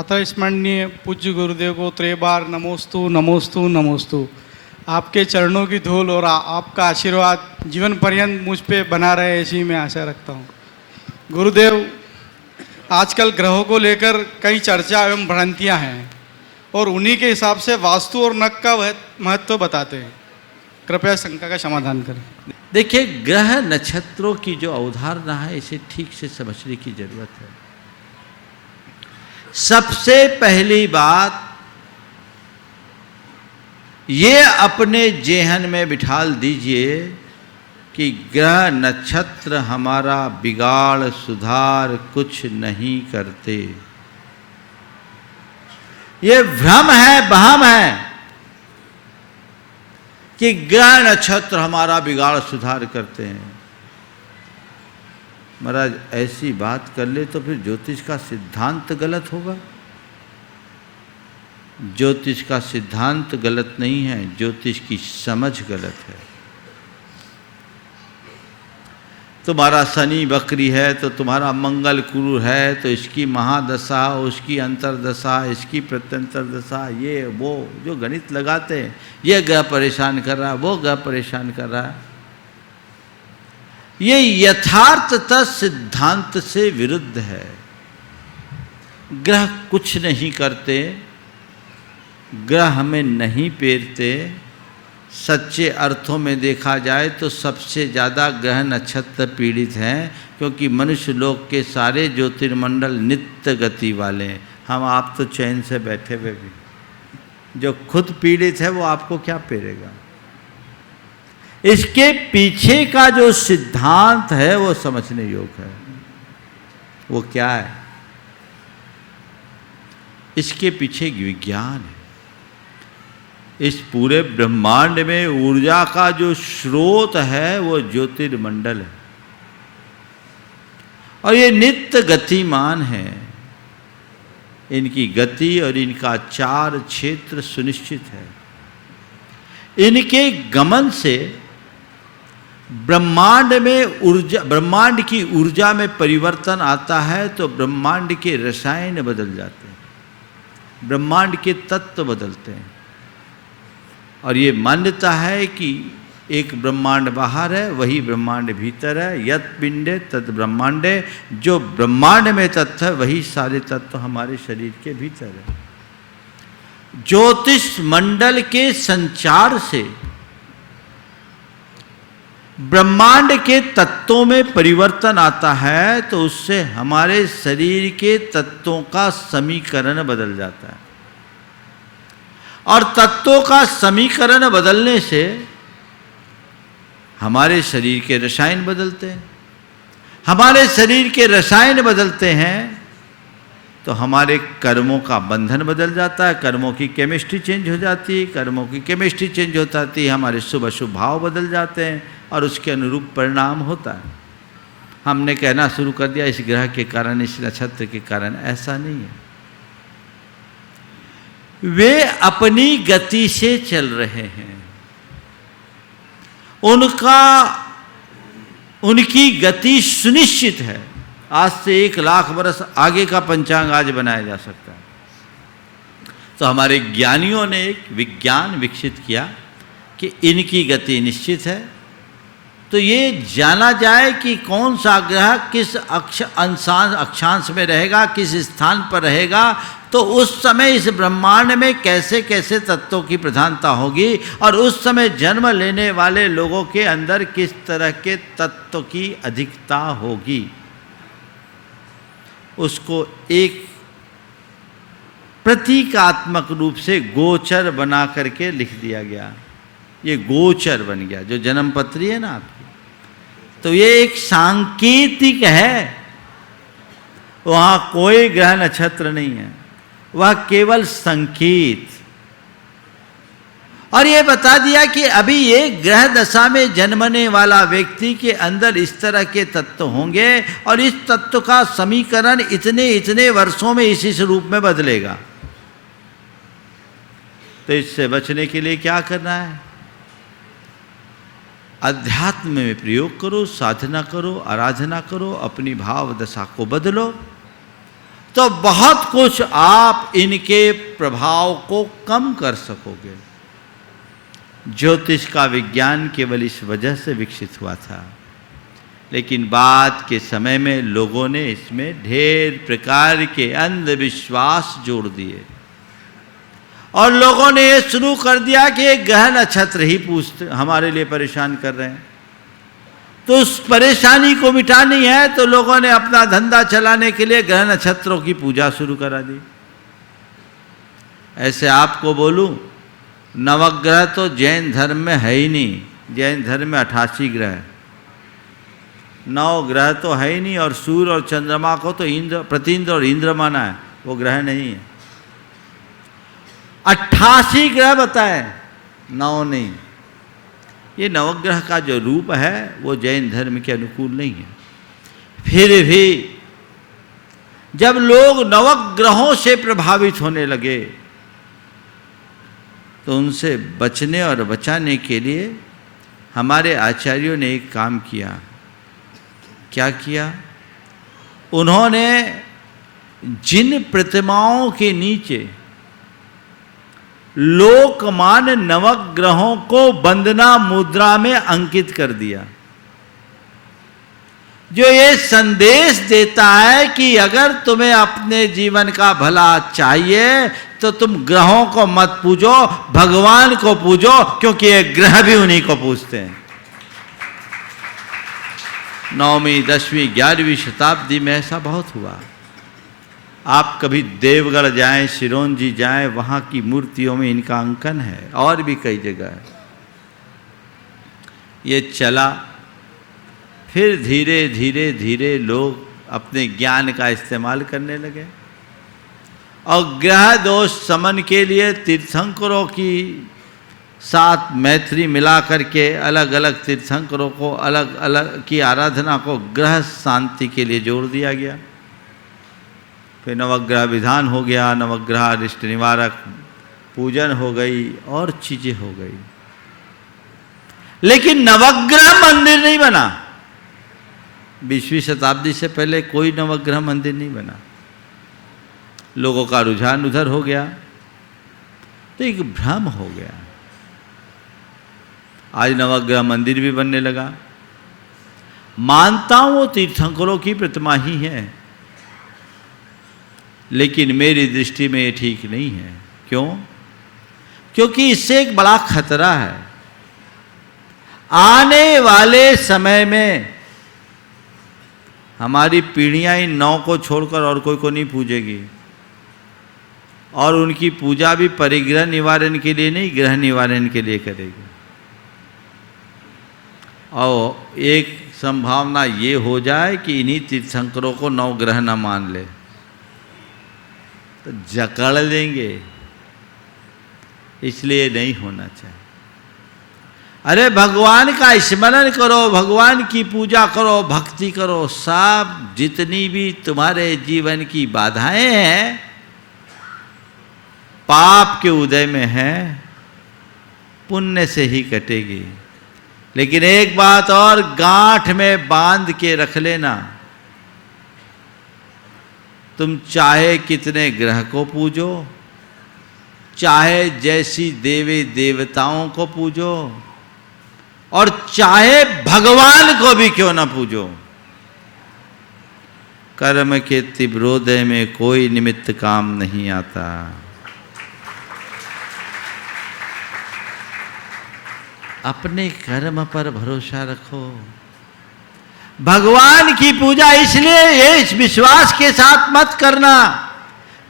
प्रातः स्मरणीय पूज्य गुरुदेव को 3 बार नमोस्तु नमोस्तु नमोस्तु। आपके चरणों की धूल और आपका आशीर्वाद जीवन पर्यंत मुझ पे बना रहे, ऐसी मैं आशा रखता हूँ। गुरुदेव, आजकल ग्रहों को लेकर कई चर्चा एवं भ्रांतियाँ हैं और उन्हीं के हिसाब से वास्तु और नख का महत्व बताते हैं। कृपया शंका का समाधान करें। देखिए, ग्रह नक्षत्रों की जो अवधारणा है इसे ठीक से समझने की जरूरत है। सबसे पहली बात ये अपने जेहन में बिठाल दीजिए कि ग्रह नक्षत्र हमारा बिगाड़ सुधार कुछ नहीं करते। ये भ्रम है, वहम है कि ग्रह नक्षत्र हमारा बिगाड़ सुधार करते हैं। महाराज, ऐसी बात कर ले तो फिर ज्योतिष का सिद्धांत गलत होगा। ज्योतिष का सिद्धांत गलत नहीं है, ज्योतिष की समझ गलत है। तुम्हारा शनि वक्री है तो तुम्हारा मंगल क्रूर है, तो इसकी महादशा, उसकी अंतरदशा, इसकी प्रत्यंतर दशा, ये वो जो गणित लगाते हैं, ये ग्रह परेशान कर रहा है, वो ग्रह परेशान कर रहा है, ये यथार्थतः सिद्धांत से विरुद्ध है। ग्रह कुछ नहीं करते, ग्रह हमें नहीं पेरते। सच्चे अर्थों में देखा जाए तो सबसे ज़्यादा ग्रह नक्षत्र पीड़ित हैं, क्योंकि मनुष्य लोक के सारे ज्योतिर्मंडल नित्य गति वाले हैं। हम आप तो चैन से बैठे हुए भी, जो खुद पीड़ित है वो आपको क्या पेरेगा। इसके पीछे का जो सिद्धांत है वो समझने योग्य है। वो क्या है? इसके पीछे विज्ञान है। इस पूरे ब्रह्मांड में ऊर्जा का जो स्रोत है वो ज्योतिर्मंडल है और ये नित्य गतिमान है। इनकी गति और इनका चार क्षेत्र सुनिश्चित है। इनके गमन से ब्रह्मांड में ऊर्जा, ब्रह्मांड की ऊर्जा में परिवर्तन आता है तो ब्रह्मांड के रसायन बदल जाते हैं, ब्रह्मांड के तत्व बदलते हैं। और ये मान्यता है कि एक ब्रह्मांड बाहर है, वही ब्रह्मांड भीतर है। यत् पिंडे तत् ब्रह्मांडे, जो ब्रह्मांड में तत्व है वही सारे तत्व हमारे शरीर के भीतर है। ज्योतिष मंडल के संचार से ब्रह्मांड के तत्वों में परिवर्तन आता है तो उससे हमारे शरीर के तत्वों का समीकरण बदल जाता है और तत्वों का समीकरण बदलने से हमारे शरीर के रसायन बदलते हैं। हमारे शरीर के रसायन बदलते हैं तो हमारे कर्मों का बंधन बदल जाता है, कर्मों की केमिस्ट्री चेंज हो जाती है। कर्मों की केमिस्ट्री चेंज हो जाती है, हमारे शुभ अशुभ भाव बदल जाते हैं और उसके अनुरूप परिणाम होता है। हमने कहना शुरू कर दिया इस ग्रह के कारण, इस नक्षत्र के कारण, ऐसा नहीं है। वे अपनी गति से चल रहे हैं। उनकी गति सुनिश्चित है। आज से 1,00,000 वर्ष आगे का पंचांग आज बनाया जा सकता है। तो हमारे ज्ञानियों ने एक विज्ञान विकसित किया कि इनकी गति निश्चित है, तो ये जाना जाए कि कौन सा ग्रह किस अक्षांश में रहेगा, किस स्थान पर रहेगा, तो उस समय इस ब्रह्मांड में कैसे कैसे तत्वों की प्रधानता होगी और उस समय जन्म लेने वाले लोगों के अंदर किस तरह के तत्व की अधिकता होगी, उसको एक प्रतीकात्मक रूप से गोचर बना करके लिख दिया गया। ये गोचर बन गया। जो जन्म पत्री है ना आपकी, तो ये एक सांकेतिक है। वहां कोई ग्रह नक्षत्र नहीं है, वह केवल संकेत। और ये बता दिया कि अभी ये ग्रह दशा में जन्मने वाला व्यक्ति के अंदर इस तरह के तत्व होंगे और इस तत्व का समीकरण इतने इतने वर्षों में इस रूप में बदलेगा। तो इससे बचने के लिए क्या करना है? अध्यात्म में प्रयोग करो, साधना करो, आराधना करो, अपनी भाव दशा को बदलो तो बहुत कुछ आप इनके प्रभाव को कम कर सकोगे। ज्योतिष का विज्ञान केवल इस वजह से विकसित हुआ था, लेकिन बाद के समय में लोगों ने इसमें ढेर प्रकार के अंधविश्वास जोड़ दिए और लोगों ने ये शुरू कर दिया कि ये ग्रह नक्षत्र ही पूछते हमारे लिए परेशान कर रहे हैं। तो उस परेशानी को मिटानी है तो लोगों ने अपना धंधा चलाने के लिए ग्रह नक्षत्रों की पूजा शुरू करा दी। ऐसे आपको बोलूं, नवग्रह तो जैन धर्म में है ही नहीं। जैन धर्म में 88 ग्रह, 9 ग्रह तो है ही नहीं, और सूर्य और चंद्रमा को तो इंद्र, प्रतिंद्र और इंद्र माना है, वो ग्रह नहीं है। 88 ग्रह बताए, 9 नहीं। ये नवग्रह का जो रूप है वो जैन धर्म के अनुकूल नहीं है। फिर भी जब लोग नवग्रहों से प्रभावित होने लगे तो उनसे बचने और बचाने के लिए हमारे आचार्यों ने एक काम किया। क्या किया? उन्होंने जिन प्रतिमाओं के नीचे लोकमान नवग्रहों को वंदना मुद्रा में अंकित कर दिया, जो ये संदेश देता है कि अगर तुम्हें अपने जीवन का भला चाहिए तो तुम ग्रहों को मत पूजो, भगवान को पूजो, क्योंकि ये ग्रह भी उन्हीं को पूजते हैं। 9वीं 10वीं 11वीं शताब्दी में ऐसा बहुत हुआ। आप कभी देवगढ़ जाएं, सिरोंजी जाएं, वहां की मूर्तियों में इनका अंकन है, और भी कई जगह है। ये चला, फिर धीरे धीरे धीरे लोग अपने ज्ञान का इस्तेमाल करने लगे और ग्रह दोष शमन के लिए तीर्थंकरों की साथ मैत्री मिला करके अलग अलग तीर्थंकरों को अलग अलग की आराधना को ग्रह शांति के लिए जोड़ दिया गया। फिर नवग्रह विधान हो गया, नवग्रह अरिष्ट निवारक पूजन हो गई और चीजें हो गई, लेकिन नवग्रह मंदिर नहीं बना। 20वीं शताब्दी से पहले कोई नवग्रह मंदिर नहीं बना। लोगों का रुझान उधर हो गया तो एक भ्रम हो गया। आज नवग्रह मंदिर भी बनने लगा। मानता हूं वो तीर्थंकरों की प्रतिमा ही है, लेकिन मेरी दृष्टि में ये ठीक नहीं है। क्यों? क्योंकि इससे एक बड़ा खतरा है। आने वाले समय में हमारी पीढ़ियां इन 9 को छोड़कर और कोई को नहीं पूजेगी, और उनकी पूजा भी परिग्रह निवारण के लिए नहीं, ग्रह निवारण के लिए करेगी। और एक संभावना ये हो जाए कि इन्हीं तीर्थंकरों को 9 ग्रह न मान ले तो जकड़ लेंगे, इसलिए नहीं होना चाहिए। अरे भगवान का स्मरण करो, भगवान की पूजा करो, भक्ति करो। सब जितनी भी तुम्हारे जीवन की बाधाएं हैं, पाप के उदय में है, पुण्य से ही कटेगी। लेकिन एक बात और गांठ में बांध के रख लेना, तुम चाहे कितने ग्रह को पूजो, चाहे जैसी देवी देवताओं को पूजो, और चाहे भगवान को भी क्यों ना पूजो, कर्म के तीव्रोदय में कोई निमित्त काम नहीं आता। अपने कर्म पर भरोसा रखो। भगवान की पूजा इसलिए ये इस विश्वास के साथ मत करना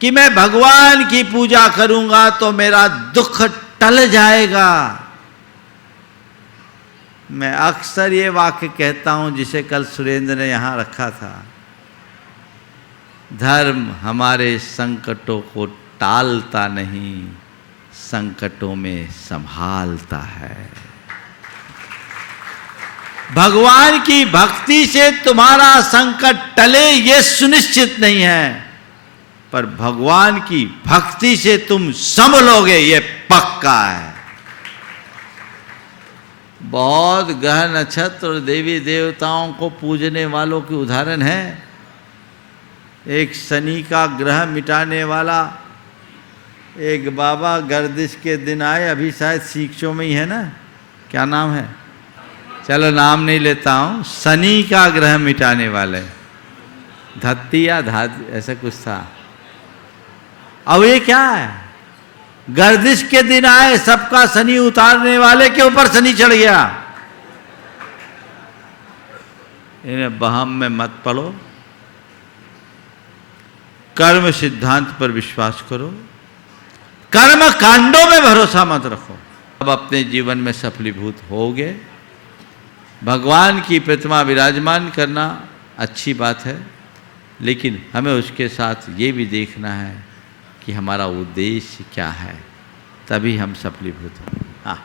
कि मैं भगवान की पूजा करूंगा तो मेरा दुख टल जाएगा। मैं अक्सर ये वाक्य कहता हूं, जिसे कल सुरेंद्र ने यहां रखा था, धर्म हमारे संकटों को टालता नहीं, संकटों में संभालता है। भगवान की भक्ति से तुम्हारा संकट टले ये सुनिश्चित नहीं है, पर भगवान की भक्ति से तुम संभलोगे ये पक्का है। बहुत ग्रह नक्षत्र और देवी देवताओं को पूजने वालों के उदाहरण है। एक शनि का ग्रह मिटाने वाला एक बाबा गर्दिश के दिन आए, अभी शायद सीखचों में ही है ना, क्या नाम है, चलो नाम नहीं लेता हूँ, शनि का ग्रह मिटाने वाले, धत्ती या धात ऐसा कुछ था। अब ये क्या है, गर्दिश के दिन आए, सबका शनि उतारने वाले के ऊपर शनि चढ़ गया। इन्हें बहम में मत पड़ो, कर्म सिद्धांत पर विश्वास करो, कर्म कांडों में भरोसा मत रखो। अब अपने जीवन में सफलीभूत होगे। भगवान की प्रतिमा विराजमान करना अच्छी बात है, लेकिन हमें उसके साथ ये भी देखना है कि हमारा उद्देश्य क्या है, तभी हम सफलीभूत हों। हाँ।